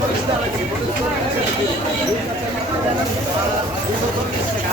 پريست علي کي